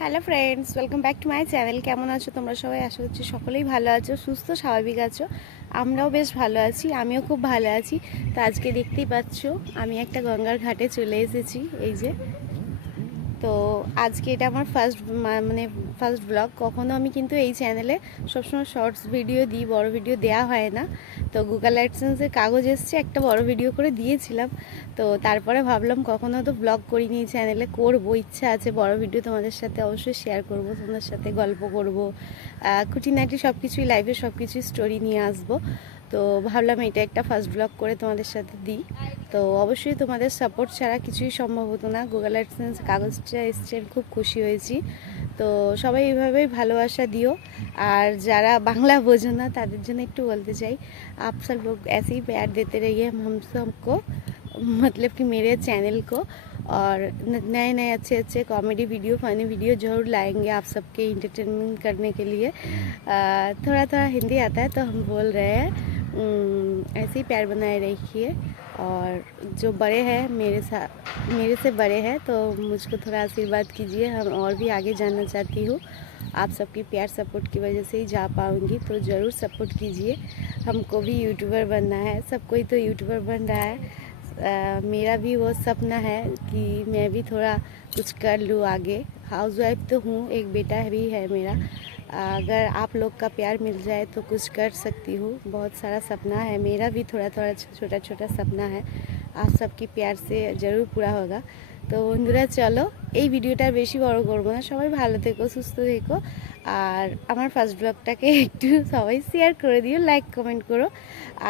Hello friends, welcome back to my channel. কেমন আছো তোমরা সবাই? আশা করছি সকলেই ভালো আছো, সুস্থ স্বাভাবিক আছো। আমরাও বেশ ভালো আছি, আমিও খুব ভালো আছি। তো আজকে দেখতেই পাচ্ছ আমি একটা গঙ্গার ঘাটে চলে এসেছি, এই যে। তো আজকে এটা আমার ফার্স্ট ব্লগ। কখনো আমি কিন্তু এই চ্যানেলে সবসময় শর্টস ভিডিও দিই, বড় ভিডিও দেওয়া হয় না। তো গুগল অ্যাডসেন্সের কাগজ এসছে, একটা বড় ভিডিও করে দিয়েছিলাম। তো তারপরে ভাবলাম কখনো তো ব্লগ করিনি, এই চ্যানেলে করবো, ইচ্ছা আছে বড় ভিডিও তোমাদের সাথে অবশ্যই শেয়ার করব, তোমাদের সাথে গল্প করব, খুঁটিনাটি সব কিছুই, লাইফে সব কিছুই স্টোরি নিয়ে আসবো। তো ভাবলাম এটা একটা ফার্স্ট ব্লগ করে তোমাদের সাথে দিই। তো অবশ্যই তোমাদের সাপোর্ট ছাড়া কিছুই সম্ভব হতো না। গুগল অ্যাডসেন্স কাগজটা এসছে, খুব খুশি হয়েছি। তো সবাই এইভাবেই ভালোবাসা দিও। আর যারা বাংলা বোঝো না তাদের জন্য একটু বলতে চাই, आप सब लोग ऐसे ही प्यार देते रहिए हम सबको, मतलब कि मेरे चैनल को। और नए नए अच्छे अच्छे कॉमेडी वीडियो, फनी वीडियो जरूर लाएंगे आप सबके इंटरटेनमेंट करने के लिए। थोड़ा थोड़ा हिंदी आता है तो हम बोल रहे हैं। ऐसे ही प्यार बनाए रखिए। और जो बड़े हैं मेरे से बड़े हैं, तो मुझको थोड़ा आशीर्वाद कीजिए, हम और भी आगे जाना चाहती हूँ। आप सबकी प्यार सपोर्ट की वजह से ही जा पाऊँगी, तो ज़रूर सपोर्ट कीजिए। हमको भी यूट्यूबर बनना है, सब कोई तो यूट्यूबर बन रहा है। मेरा भी वो सपना है कि मैं भी थोड़ा कुछ कर लूँ आगे। हाउसवाइफ तो हूँ, एक बेटा भी है मेरा। अगर आप लोग का प्यार मिल जाए तो कुछ कर सकती हूँ। बहुत सारा सपना है मेरा भी, थोड़ा थोड़ा छोटा छोटा सपना है, आप सबकी प्यार से ज़रूर पूरा होगा। তো বন্ধুরা চলো, এই ভিডিওটা বেশি বড় করবো না, সবাই ভালো থেকো, সুস্থ থেকো। আর আমার ফার্স্ট ব্লগটাকে একটু সবাই শেয়ার করে দিও, লাইক কমেন্ট করো।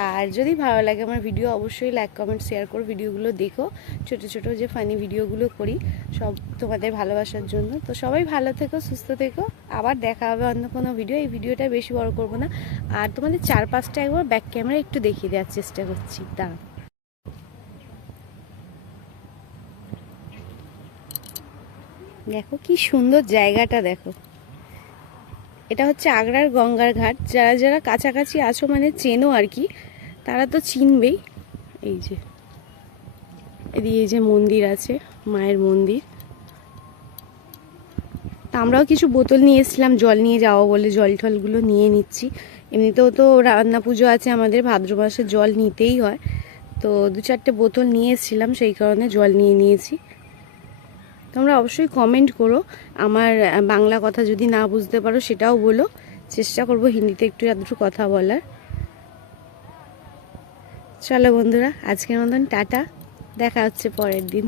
আর যদি ভালো লাগে আমার ভিডিও অবশ্যই লাইক কমেন্ট শেয়ার করো, ভিডিওগুলো দেখো, ছোট ছোট যে ফানি ভিডিওগুলো করি সব তোমাদের ভালোবাসার জন্য। তো সবাই ভালো থেকো, সুস্থ থেকো, আবার দেখা হবে অন্য কোনো ভিডিও। এই ভিডিওটা বেশি বড় করবো না। আর তোমাদের চারপাশটা একবার ব্যাক ক্যামেরা একটু দেখিয়ে দেওয়ার চেষ্টা করছি, দাঁড়াও। দেখো কি সুন্দর জায়গাটা, দেখো। এটা হচ্ছে আগ্রার গঙ্গার ঘাট। যারা যারা কাছাকাছি আছো, মানে চেনো আর কি, তারা তো চিনবেই। এই যে এদিকে এই যে মন্দির আছে, মায়ের মন্দির। তা আমরাও কিছু বোতল নিয়ে এসেছিলাম জল নিয়ে যাওয়া বলে, জল টলগুলো নিয়ে নিচ্ছি। এমনিতেও তো রান্না পুজো আছে আমাদের, ভাদ্র মাসে জল নিতেই হয়। তো 2-4টে বোতল নিয়ে এসেছিলাম, সেই কারণে জল নিয়ে নিয়েছি। তোমরা অবশ্যই কমেন্ট করো, আমার বাংলা কথা যদি না বুঝতে পারো সেটাও বলো, চেষ্টা করব হিন্দিতে একটু আধটু কথা বলার। চলো বন্ধুরা, আজকের মতন টাটা, দেখা হচ্ছে পরের দিন।